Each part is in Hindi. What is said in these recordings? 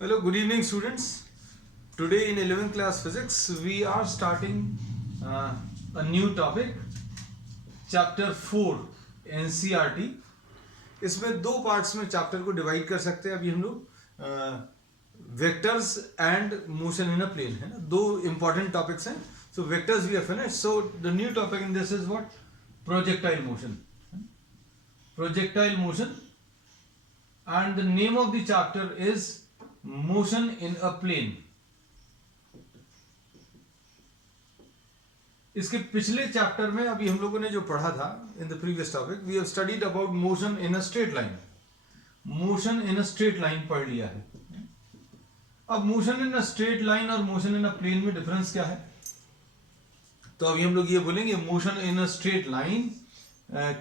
Hello, good evening, students. Today in 11th class physics, we are starting a new topic, chapter 4 NCERT. इसमें दो पार्ट्स में चैप्टर को डिवाइड कर सकते हैं. अभी हम लोग vectors and motion in a plane है ना, दो इंपॉर्टेंट टॉपिक्स हैं. So vectors we have finished. So the new topic in this is what? Projectile motion. Projectile motion, and the name of the chapter is motion in a plane. इसके पिछले चैप्टर में अभी हम लोगों ने जो पढ़ा था in the previous topic, we have studied about motion in a straight line. Motion in a straight line पढ़ लिया है. अब motion in a straight line और मोशन इन अ प्लेन में डिफरेंस क्या है? तो अभी हम लोग ये बोलेंगे motion in a straight line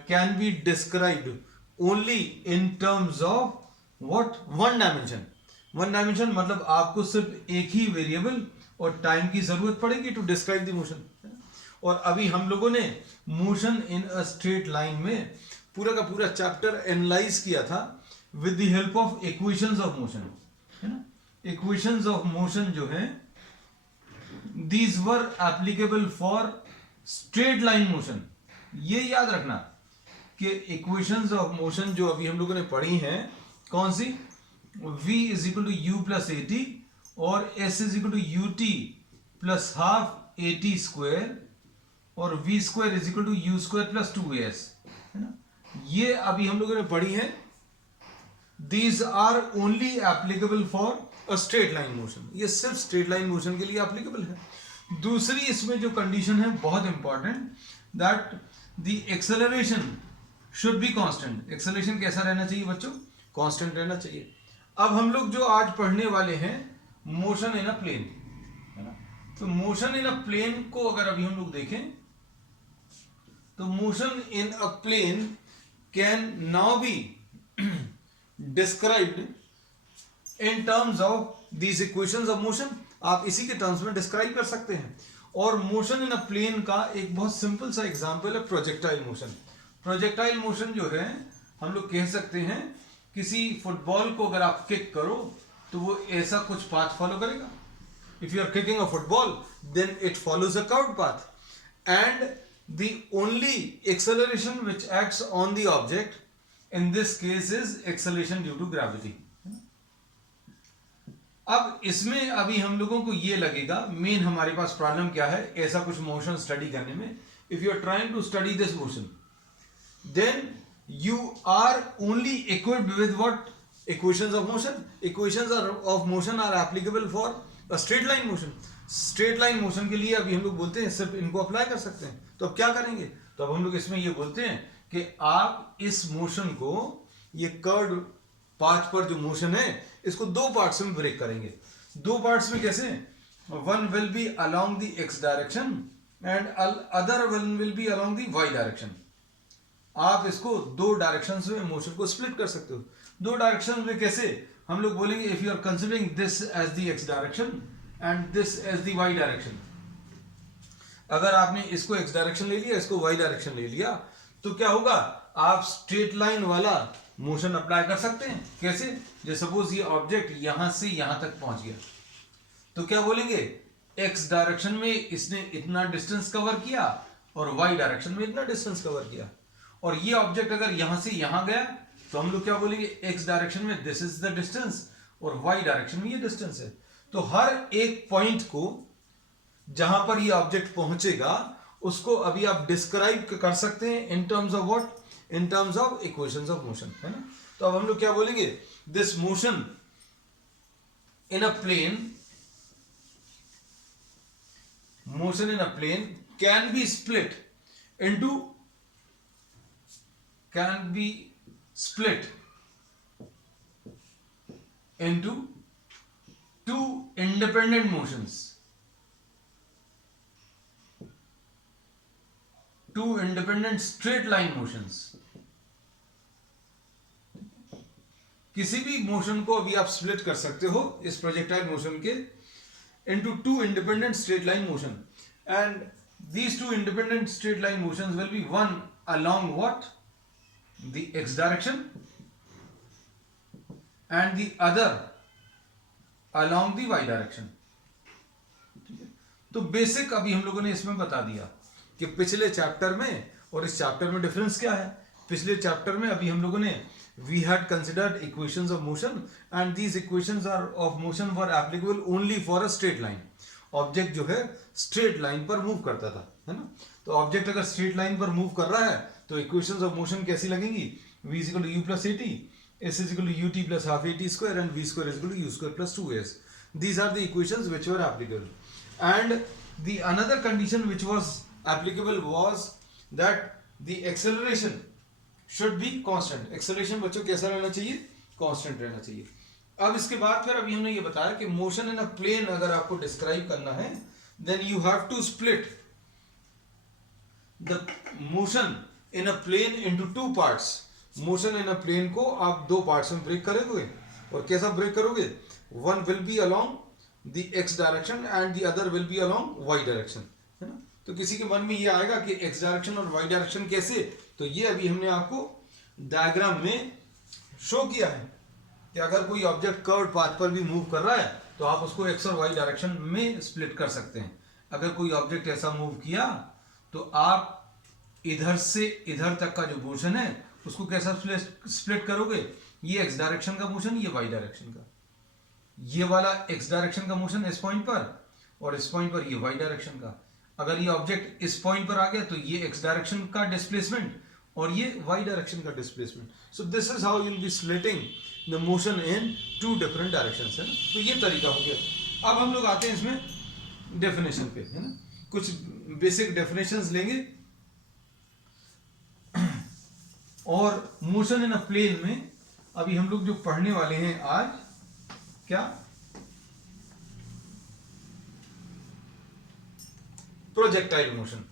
can be described only in terms of what? One dimension. One dimension मतलब आपको सिर्फ एक ही वेरिएबल और टाइम की जरूरत पड़ेगी टू डिस्क्राइब द मोशन. और अभी हम लोगों ने motion in a straight line में पूरा का पूरा चैप्टर एनालाइज किया था with the help of equations of motion, है ना. इक्वेशंस ऑफ मोशन जो है, these were applicable for straight line motion. ये याद रखना कि इक्वेशंस ऑफ मोशन जो अभी हम लोगों ने पढ़ी हैं, कौन सी? v is equal to u plus a t और s is equal to u t plus half a t square और v square is equal to u square plus two a s, है ना. ये अभी हम लोगों ने पढ़ी है. These are only applicable for a straight line motion. ये सिर्फ स्ट्रेट लाइन मोशन के लिए एप्लीकेबल है. दूसरी इसमें जो कंडीशन है बहुत important, that the acceleration should be constant. Acceleration कैसा रहना चाहिए बच्चों? कांस्टेंट रहना चाहिए. अब हम लोग जो आज पढ़ने वाले हैं मोशन इन अ प्लेन, है ना. तो मोशन इन अ प्लेन को अगर अभी हम लोग देखें तो motion in a plane can now be described in terms of these equations of motion. आप इसी के टर्म्स में डिस्क्राइब कर सकते हैं. और मोशन इन अ प्लेन का एक बहुत सिंपल सा एग्जांपल है प्रोजेक्टाइल मोशन. प्रोजेक्टाइल मोशन जो है, हम लोग कह सकते हैं किसी फुटबॉल को अगर आप किक करो तो वो ऐसा कुछ पाथ फॉलो करेगा. If you are kicking a football then it follows a curved path, and the only acceleration which acts on the object in this case is acceleration due to gravity. अब इसमें अभी हम लोगों को ये लगेगा, मेन हमारे पास प्रॉब्लम क्या है ऐसा कुछ मोशन स्टडी करने में. If you are trying to study this motion, then you are only equipped with what? Equations of motion. Equations of motion are applicable for a straight line motion. Straight line motion के लिए अभी हम लोग बोलते हैं सिर्फ इनको अप्लाई कर सकते हैं. तो अब क्या करेंगे? तो अब हम लोग इसमें ये बोलते हैं कि आप इस मोशन को, ये कर्व पाथ पर जो मोशन है, इसको दो पार्ट्स में ब्रेक करेंगे. दो पार्ट्स में कैसे? One will be along the x direction and other one will be along the y direction. आप इसको दो डायरेक्शंस में मोशन को स्प्लिट कर सकते हो. दो डायरेक्शंस में कैसे? हम लोग बोलेंगे if you are considering this as the x direction and this as the y direction. अगर आपने इसको एक्स डायरेक्शन ले लिया, इसको वाई डायरेक्शन ले लिया, तो क्या होगा? आप स्ट्रेट लाइन वाला मोशन अप्लाई कर सकते हैं. कैसे? जैसे सपोज ये ऑब्जेक्ट यहां से यहां तक पहुंच गया, तो क्या बोलेंगे? एक्स डायरेक्शन में इसने इतना डिस्टेंस कवर किया और वाई डायरेक्शन में इतना डिस्टेंस कवर किया. और ये ऑब्जेक्ट अगर यहां से यहां गया तो हम लोग क्या बोलेंगे? एक्स डायरेक्शन में दिस इज द डिस्टेंस और वाई डायरेक्शन में ये डिस्टेंस है. तो हर एक पॉइंट को जहां पर ये ऑब्जेक्ट पहुंचेगा उसको अभी आप डिस्क्राइब कर सकते हैं in terms of what? In terms of equations of motion, है ना. तो अब हम लोग क्या बोलेंगे? This motion in a plane, motion in a plane can be split into, can be split into two independent motions. Two independent straight line motions. किसी भी मोशन को अभी आप स्प्लिट कर सकते हो इस प्रोजेक्टाइल मोशन के into two independent straight line motion, and these two independent straight line motions will be one along what? The x direction, and the other along the y direction। ठीक है, तो बेसिक अभी हम लोगों ने इसमें बता दिया कि पिछले चैप्टर में और इस चैप्टर में डिफरेंस क्या है। पिछले चैप्टर में अभी हम लोगों ने we had considered equations of motion and these equations are of motion were applicable only for a straight line। Object जो है स्ट्रेट लाइन पर मूव करता था, है ना। तो ऑब्जेक्ट अगर स्ट्रेट लाइन पर मूव कर रहा है तो इक्वेशंस ऑफ मोशन कैसी लगेंगी, v is equal to u plus at, s is equal to ut plus half at square and v square is equal to u square plus 2s। These are the equations which were applicable, and the another condition which was applicable was that the acceleration should be constant। acceleration बच्चों कैसा रहना चाहिए, constant रहना चाहिए। अब इसके बाद फिर अभी हमने ये बताया कि मोशन इन अ प्लेन अगर आपको डिस्क्राइब करना है then you have to split the motion in a plane into two parts. Motion in a plane को आप दो पार्ट्स में ब्रेक करोगे, और कैसा ब्रेक करोगे, one will be along the x direction and the other will be along y direction, है ना। तो किसी के मन में ये आएगा कि एक्स डायरेक्शन और वाई डायरेक्शन कैसे, तो ये अभी हमने आपको डायग्राम में शो किया है कि अगर कोई ऑब्जेक्ट कर्व्ड पाथ पर भी मूव कर रहा है तो आप उसको एक्स और वाई डायरेक्शन में स्प्लिट कर सकते हैं। अगर कोई ऑब्जेक्ट ऐसा मूव किया तो आप इधर से इधर तक का जो मोशन है उसको कैसा स्प्लिट करोगे, ये एक्स डायरेक्शन का मोशन, ये वाई डायरेक्शन का। ये वाला एक्स डायरेक्शन का मोशन इस पॉइंट पर, और इस पॉइंट पर ये वाई डायरेक्शन का। अगर ये ऑब्जेक्ट इस पॉइंट पर आ गया तो ये एक्स डायरेक्शन का डिस्प्लेसमेंट और ये वाई डायरेक्शन का displacement. So this is how you will be splitting the motion into different directions, है ना। तो ये तरीका हो गया। अब हम लोग आते हैं इसमें डेफिनेशन पे, है ना। कुछ बेसिक डेफिनेशंस लेंगे और मोशन इन अ प्लेन में अभी हम लोग जो पढ़ने वाले हैं आज, क्या, projectile motion.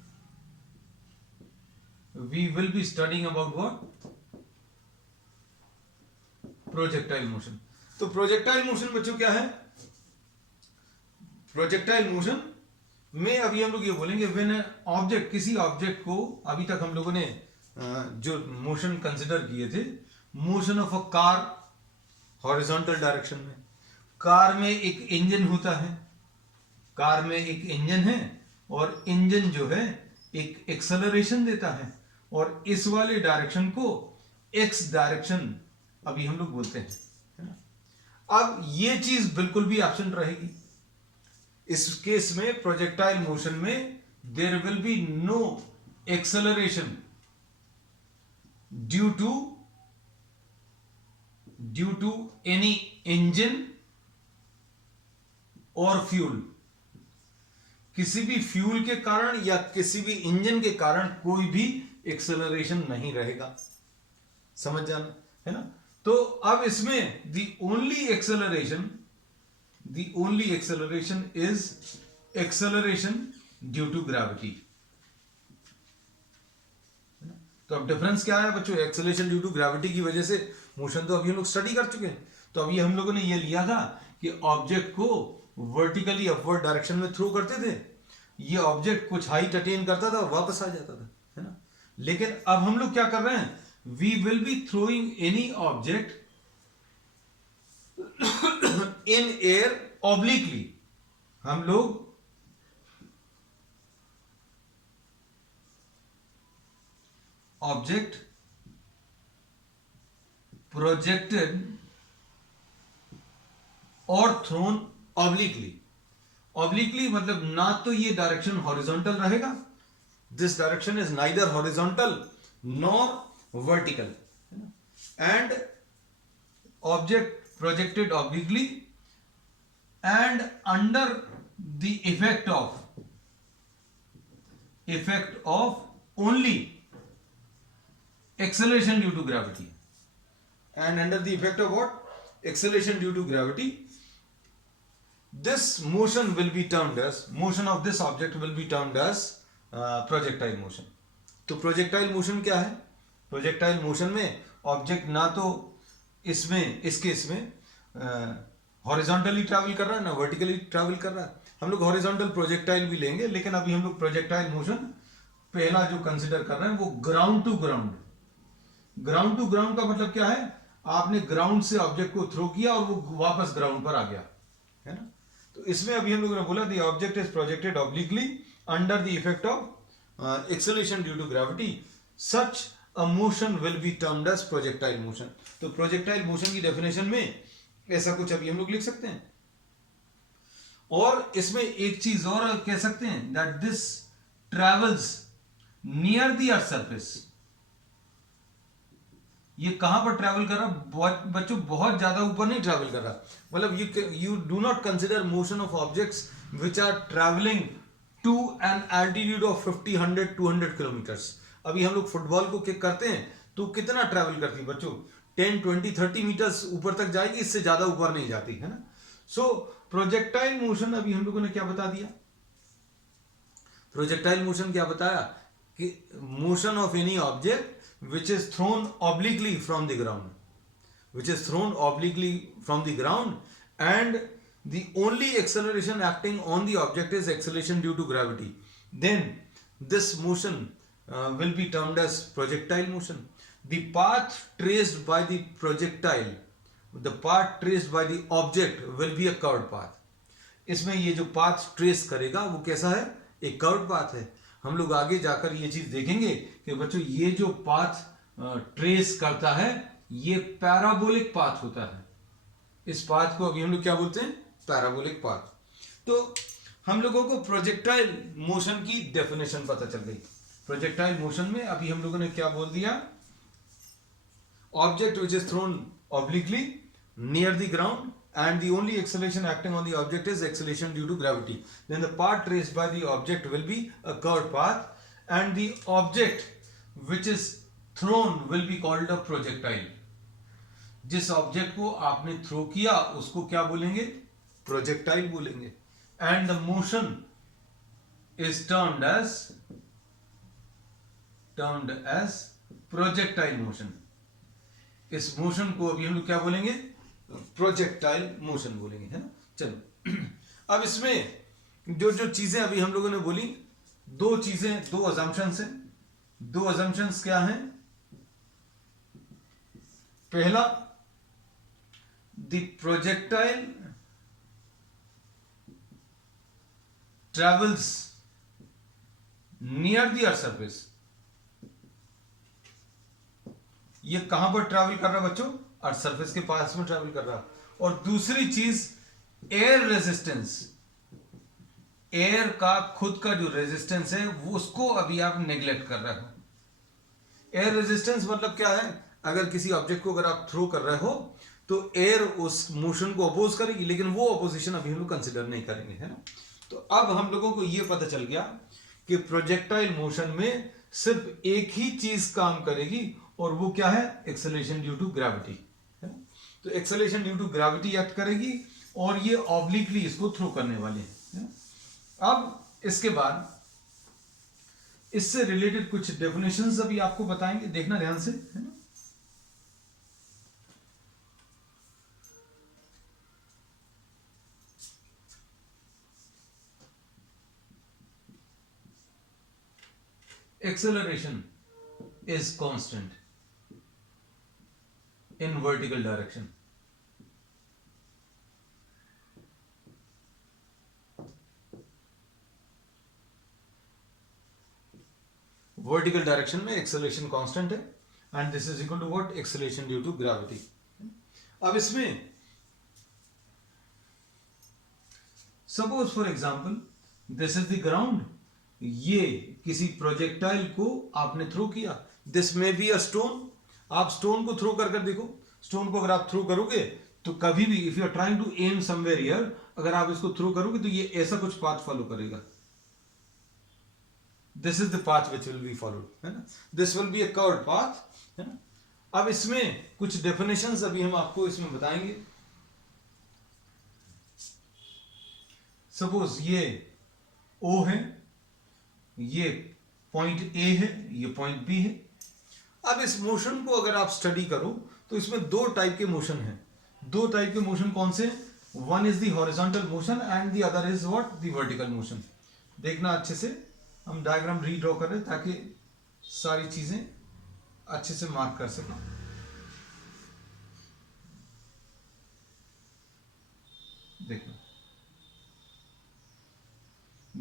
We will be studying about what? Projectile motion। तो प्रोजेक्टाइल मोशन बच्चों क्या है, प्रोजेक्टाइल मोशन में अभी हम लोग ये बोलेंगे व्हेन ऑब्जेक्ट, किसी ऑब्जेक्ट को, अभी तक हम लोगों ने जो मोशन कंसिडर किए थे, motion of a car horizontal direction में। कार में एक इंजन होता है, कार में एक इंजन है और इंजन जो है एक एक्सेलरेशन देता है, और इस वाले डायरेक्शन को एक्स डायरेक्शन अभी हम लोग बोलते हैं, है ना। अब ये चीज बिल्कुल भी एब्सेंट रहेगी इस केस में। प्रोजेक्टाइल मोशन में there will be no acceleration due to any engine और फ्यूल। किसी भी फ्यूल के कारण या किसी भी इंजन के कारण कोई भी एक्सेलरेशन नहीं रहेगा, समझ जाना, है ना। तो अब इसमें the only acceleration is acceleration due to gravity। तो अब डिफरेंस क्या है बच्चों, एक्सेलरेशन ड्यू टू ग्रेविटी की वजह से मोशन तो अभी हम लोग स्टडी कर चुके हैं। तो अभी हम लोगों ने ये लिया था कि ऑब्जेक्ट को वर्टिकली अपवर्ड डायरेक्शन में थ्रो करते थे, ये ऑब्जेक्ट कुछ हाइट अटेन करता था और वापस आ जाता था, है ना। लेकिन अब हम लोग क्या कर रहे हैं, we will be throwing any object in air obliquely. हम लोग ऑब्जेक्ट प्रोजेक्टेड और थ्रोन ऑब्लिकली। ऑब्लिकली मतलब ना तो ये डायरेक्शन हॉरिजॉन्टल रहेगा, this direction is neither horizontal nor vertical, and object projected obliquely and under the effect of only acceleration due to gravity, and under the effect of what, acceleration due to gravity, this motion will be termed as, motion of this object will be termed as projectile motion। तो projectile motion क्या है, projectile motion में ऑब्जेक्ट ना तो इसमें, इस केस में हॉरिजॉन्टली ट्रैवल कर रहा है ना वर्टिकली ट्रैवल कर रहा है। हम लोग हॉरिजॉन्टल प्रोजेक्टाइल भी लेंगे, लेकिन अभी हम लोग प्रोजेक्टाइल मोशन पहला जो कंसिडर कर रहे हैं वो ground to ground. Ground to ground का मतलब क्या है, आपने ग्राउंड से ऑब्जेक्ट को थ्रो किया और वो वापस ग्राउंड पर आ गया, है ना। तो इसमें अभी हम लोगों ने बोला the object is projected obliquely under the effect of acceleration due to gravity, such a motion will be termed as projectile motion. तो प्रोजेक्टाइल मोशन की डेफिनेशन में ऐसा कुछ अभी हम लोग लिख सकते हैं। और इसमें एक चीज और कह सकते हैं that this travels near the earth surface. ये कहां पर ट्रैवल कर रहा बच्चों, बहुत ज्यादा ऊपर नहीं ट्रैवल कर रहा, मतलब you do not consider motion of objects which are travelling to an altitude of 50, 100, 200 kilometres. अभी हम लोग फुटबॉल को किक करते हैं तो कितना ट्रैवल करती है बच्चों, 10, 20, 30 मीटर्स ऊपर तक जाएगी, इससे ज्यादा ऊपर नहीं जाती है ना। सो प्रोजेक्टाइल मोशन अभी हम लोगों ने क्या बता दिया, प्रोजेक्टाइल मोशन क्या बताया कि motion of any object which is thrown obliquely from the ground, and the only acceleration acting on the object is acceleration due to gravity, then this motion will be termed as projectile motion. The path traced by the object will be a curved path. इसमें ये जो पाथ ट्रेस करेगा वो कैसा है, एक कर्व पाथ है। हम लोग आगे जाकर ये चीज देखेंगे कि बच्चों ये जो पाथ ट्रेस करता है ये पैराबोलिक पाथ होता है। इस पाथ को अभी हम लोग क्या बोलते हैं, पैराबोलिक पाथ। तो हम लोगों को प्रोजेक्टाइल मोशन की डेफिनेशन पता चल गई। प्रोजेक्टाइल मोशन में अभी हम लोगों ने क्या बोल दिया, object which is throne obliquely near the ground and the only acceleration acting on the object is acceleration due to gravity, then the path traced by the object will be a curved path, and the object which is thrown will be called a projectile. जिस ऑब्जेक्ट को आपने थ्रो किया उसको क्या बोलेंगे, प्रोजेक्टाइल बोलेंगे। and the motion is termed as projectile motion. इस मोशन को अभी हम लोग क्या बोलेंगे, प्रोजेक्टाइल मोशन बोलेंगे, है ना। चलो अब इसमें जो जो चीजें अभी हम लोगों ने बोली, दो चीजें, दो अजम्पशंस हैं। दो अजम्पशंस क्या हैं, पहला the projectile travels near the earth surface. ये कहां पर ट्रैवल कर रहा है बच्चों, अर्थ सरफेस के पास में ट्रैवल कर रहा। और दूसरी चीज एयर रेजिस्टेंस, एयर का खुद का जो रेजिस्टेंस है वो उसको अभी आप नेग्लेक्ट कर रहे हो। एयर रेजिस्टेंस मतलब क्या है, अगर किसी ऑब्जेक्ट को अगर आप थ्रो कर रहे हो तो एयर उस मोशन को अपोज करेगी, लेकिन वो अपोजिशन अभी हम लोग कंसिडर नहीं करेंगे, है ना। तो अब हम लोगों को ये पता चल गया कि प्रोजेक्टाइल मोशन में सिर्फ एक ही चीज काम करेगी और वो क्या है, एक्सेलरेशन ड्यू टू ग्रेविटी, है ना। तो acceleration due to gravity act करेगी और ये ऑब्लिकली इसको थ्रो करने वाले हैं, है ना। अब इसके बाद इससे रिलेटेड कुछ डेफिनेशंस अभी आपको बताएंगे, देखना ध्यान से, है ना। Acceleration is constant in vertical direction. Vertical direction में acceleration constant है, and this is equal to what, acceleration due to gravity. अब इसमें suppose for example this is the ground, ये किसी प्रोजेक्टाइल को आपने थ्रो किया, दिस में बी अ स्टोन। आप स्टोन को थ्रो कर देखो, स्टोन को अगर आप थ्रो करोगे तो कभी भी if you are trying to aim somewhere here, अगर आप इसको थ्रो करोगे तो ये ऐसा कुछ पाथ फॉलो करेगा। This is the path which will be followed, है ना। This will be a curved path, है ना। अब इसमें कुछ डेफिनेशंस अभी हम आपको इसमें बताएंगे। सपोज ये O है, ये पॉइंट ए है, ये पॉइंट बी है। अब इस मोशन को अगर आप स्टडी करो तो इसमें दो टाइप के मोशन हैं। दो टाइप के मोशन कौन से, one is the horizontal motion and the other is what, the vertical motion. देखना अच्छे से, हम डायग्राम रीड्रॉ कर रहे हैं ताकि सारी चीजें अच्छे से मार्क कर सकें। देखो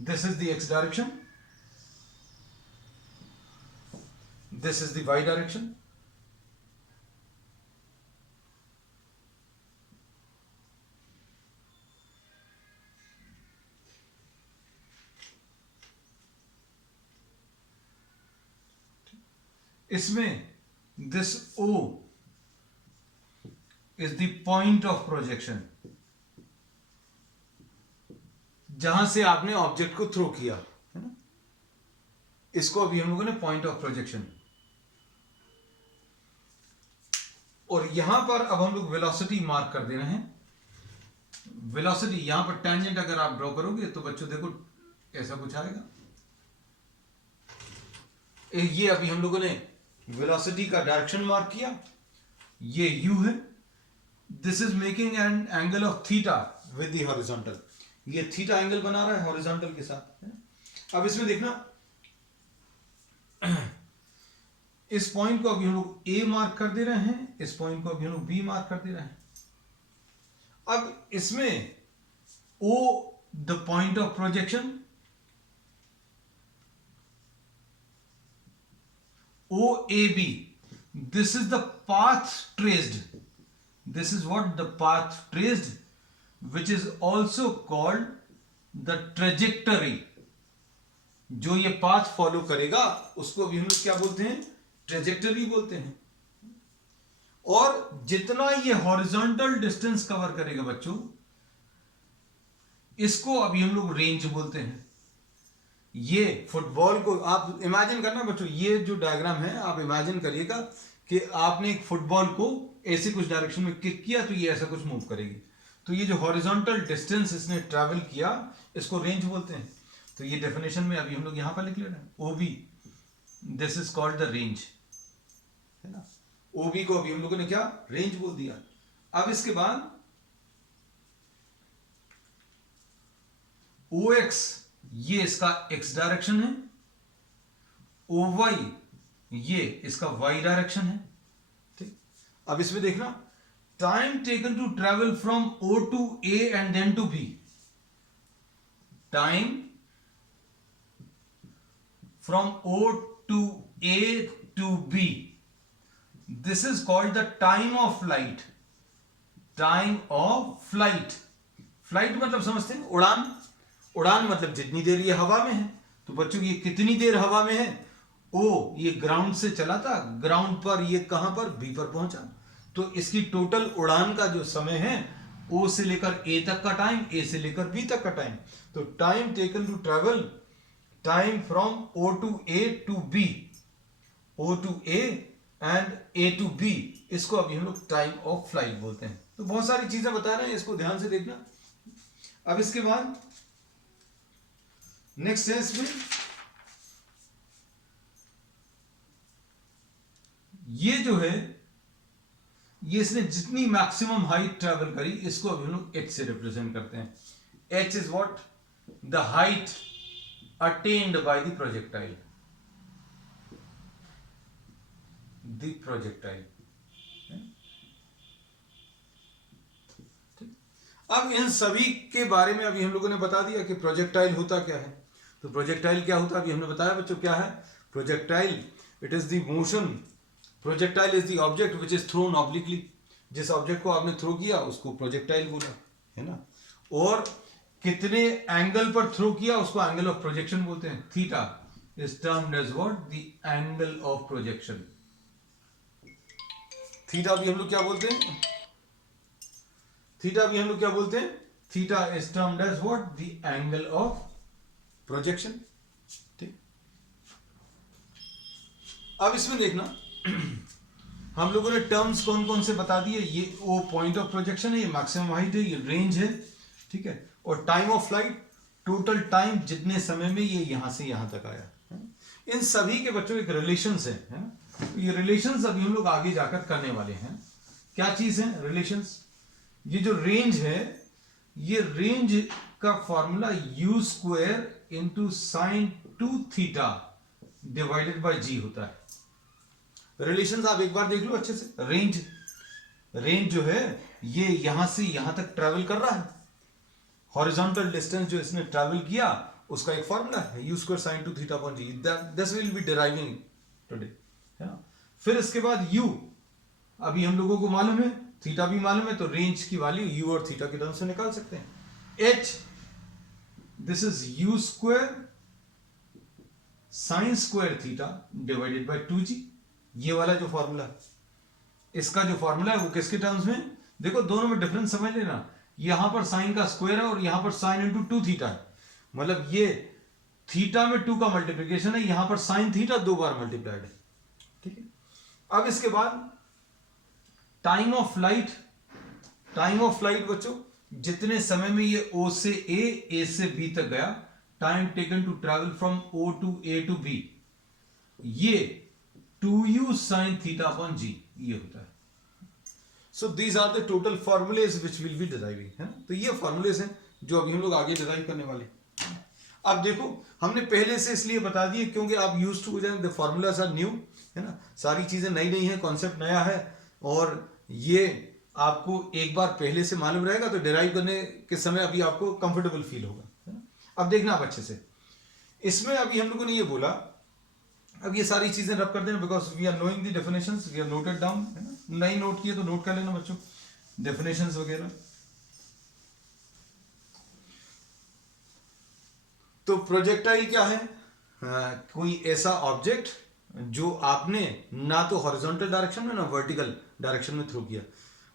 This is the x direction, this is the y direction. इसमें this O is the point of projection, जहां से आपने ऑब्जेक्ट को थ्रो किया है ना, इसको अभी हम लोगों ने पॉइंट ऑफ प्रोजेक्शन। और यहां पर अब हम लोग वेलोसिटी मार्क कर दे रहे हैं। वेलोसिटी यहां पर टेंजेंट अगर आप ड्रॉ करोगे तो बच्चों देखो ऐसा कुछ आएगा। ये अभी हम लोगों ने वेलोसिटी का डायरेक्शन मार्क किया, ये u है। This is making an angle of theta with the horizontal, ये थीटा एंगल बना रहा है हॉरिजॉन्टल के साथ। अब इसमें देखना, इस पॉइंट को अभी हम लोग A मार्क कर दे रहे हैं, इस पॉइंट को अभी हम लोग B मार्क कर दे रहे हैं। अब इसमें O the point of projection, OAB, this is the path traced, this is what the path traced, which is also called the trajectory। जो ये पाथ फॉलो करेगा उसको भी हम लोग क्या बोलते हैं, ट्रेजेक्टरी बोलते हैं। और जितना ये हॉरिजॉन्टल डिस्टेंस कवर करेगा बच्चों, इसको अभी हम लोग रेंज बोलते हैं। ये फुटबॉल को आप इमेजिन करना बच्चों, ये जो डायग्राम है आप इमेजिन करिएगा कि आपने एक फुटबॉल को ऐसे कुछ डायरेक्शन में किक किया तो ये ऐसा कुछ मूव करेगी। तो ये जो हॉरिजॉन्टल डिस्टेंस इसने ट्रैवल किया इसको रेंज बोलते हैं। तो ये डेफिनेशन में अभी हम लोग यहां पर लिख ले रहे हैं, OB, this is called the range, है ना। OB को अभी हम लोगों ने क्या रेंज बोल दिया। अब इसके बाद OX, ये इसका x डायरेक्शन है, OY ये इसका y डायरेक्शन है, ठीक। अब इसमें देखना, time taken to travel from O to A and then to B, time from O to A to B, this is called the time of flight. Time of flight, flight मतलब समझते हैं उड़ान, उड़ान मतलब जितनी देर ये हवा में है। तो बच्चों ये कितनी देर हवा में है, ओ ये ग्राउंड से चला था, ग्राउंड पर ये कहां पर B पर पहुंचा, तो इसकी टोटल उड़ान का जो समय है O से लेकर A तक का टाइम, A से लेकर B तक का टाइम। तो time taken to travel, time from O to A to B, O to A and A to B, इसको अभी हम लोग टाइम ऑफ फ्लाइट बोलते हैं। तो बहुत सारी चीजें बता रहे हैं, इसको ध्यान से देखना। अब इसके बाद नेक्स्ट है इसमें, ये जो है ये इसने जितनी मैक्सिमम हाइट ट्रेवल करी इसको अभी हम लोग h से रिप्रेजेंट करते हैं। h is what, the height attained by the projectile, the projectile. अब इन सभी के बारे में अभी हम लोगों ने बता दिया कि प्रोजेक्टाइल होता क्या है। तो प्रोजेक्टाइल क्या होता है अभी हमने बताया बच्चों, क्या है projectile, it is the motion, projectile is the object which is throne obliquely, जिस ऑब्जेक्ट को आपने थ्रो किया उसको प्रोजेक्टाइल बोला, है ना। और कितने एंगल पर थ्रो किया उसको एंगल ऑफ प्रोजेक्शन बोलते हैं। Theta is termed as what, the angle of projection. Theta भी हम लोग क्या बोलते हैं, थीटा भी हम लोग क्या बोलते हैं, theta is termed as what, the angle of projection, ठीक। अब इसमें देखना हम लोगों ने टर्म्स कौन कौन से बता दिए। ये वो पॉइंट ऑफ प्रोजेक्शन है, ये मैक्सिमम हाइट है, ये रेंज है, ठीक है। और time of flight, total time जितने समय में ये यहां से यहां तक आया। इन सभी के बच्चों एक रिलेशंस है ना। ये रिलेशंस अभी हम लोग आगे जाकर करने वाले हैं। क्या चीज है रिलेशंस, ये जो रेंज है, ये रेंज का formula u square into sine 2 theta divided by g होता है। रिलेशंस आप एक बार देख लो अच्छे से। रेंज जो है ये यहां से यहां तक ट्रेवल कर रहा है, हॉरिजॉन्टल डिस्टेंस जो इसने ट्रेवल किया उसका एक फॉर्मूला है u square sine 2 theta upon g, this will be deriving today, है ना। फिर इसके बाद u, अभी हम लोगों को मालूम है, थीटा भी मालूम है, तो रेंज की वैल्यू u और थीटा के टर्म्स में निकाल सकते हैं। h, this is u square sine square theta divided bye 2g, ये वाला जो फॉर्मूला, इसका जो फॉर्मूला है वो किसके टर्म्स में, देखो दोनों में डिफरेंस समझ लेना, यहां पर साइन का स्क्वायर है और यहां पर साइन इंटू 2 थीटा है, मतलब ये थीटा में 2 का मल्टीप्लिकेशन है, यहां पर साइन थीटा 2 बार मल्टीप्लाइड है, ठीक है। अब इसके बाद time of flight, time of flight बच्चों, जितने समय में ये O से A से B तक गया, time taken to travel from O to A to B, ये 2u sin theta upon g ये होता है। So these are the total formulas which will be deriving, है ना। तो ये फॉर्मूलेज हैं जो अभी हम लोग आगे डिराइव करने वाले। अब देखो हमने पहले से इसलिए बता दिए क्योंकि आप यूज्ड टू हो जाए, द फॉर्मूलाज आर न्यू, है ना, सारी चीजें नई नई हैं, कॉन्सेप्ट नया है, और ये आपको एक बार पहले से मालूम रहेगा तो डिराइव करने के समय अभी आपको कंफर्टेबल फील होगा, है ना। अब देखना आप अच्छे से, इसमें अभी हम लोगों ने ये बोला, अब ये सारी चीजें रब कर देना, because we are knowing the definitions, we are noted down, है ना, नहीं नोट किए तो नोट कर लेना बच्चों डेफिनेशंस वगैरह। तो प्रोजेक्टाइल क्या है, कोई ऐसा ऑब्जेक्ट जो आपने ना तो हॉरिजॉन्टल डायरेक्शन में ना वर्टिकल डायरेक्शन में थ्रो किया।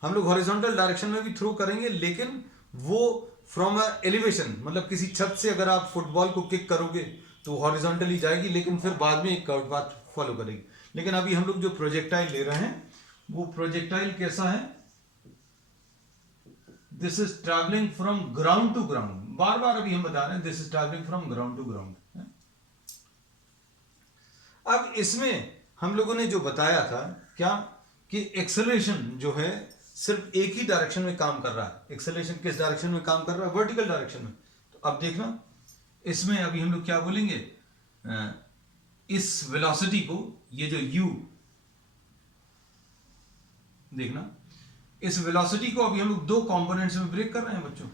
हम लोग हॉरिजॉन्टल डायरेक्शन में भी थ्रो करेंगे, लेकिन वो फ्रॉम अ एलिवेशन, मतलब किसी छत से अगर आप फुटबॉल को किक करोगे तो हॉरिजॉन्टली जाएगी, लेकिन फिर बाद में एक कर्व पाथ फॉलो करेगी। लेकिन अभी हम लोग जो प्रोजेक्टाइल ले रहे हैं वो प्रोजेक्टाइल कैसा है, this is travelling from ground to ground, बार बार अभी हम बता रहे हैं this is travelling from ground to ground. अब इसमें हम लोगों ने जो बताया था क्या, कि एक्सेलरेशन जो है सिर्फ एक ही डायरेक्शन में काम कर रहा है। एक्सेलरेशन किस डायरेक्शन में काम कर रहा है, वर्टिकल डायरेक्शन में। तो अब देखना इसमें अभी हम लोग क्या बोलेंगे, इस वेलोसिटी को, ये जो u, देखना इस वेलोसिटी को अभी हम लोग दो कंपोनेंट्स में ब्रेक कर रहे हैं बच्चों।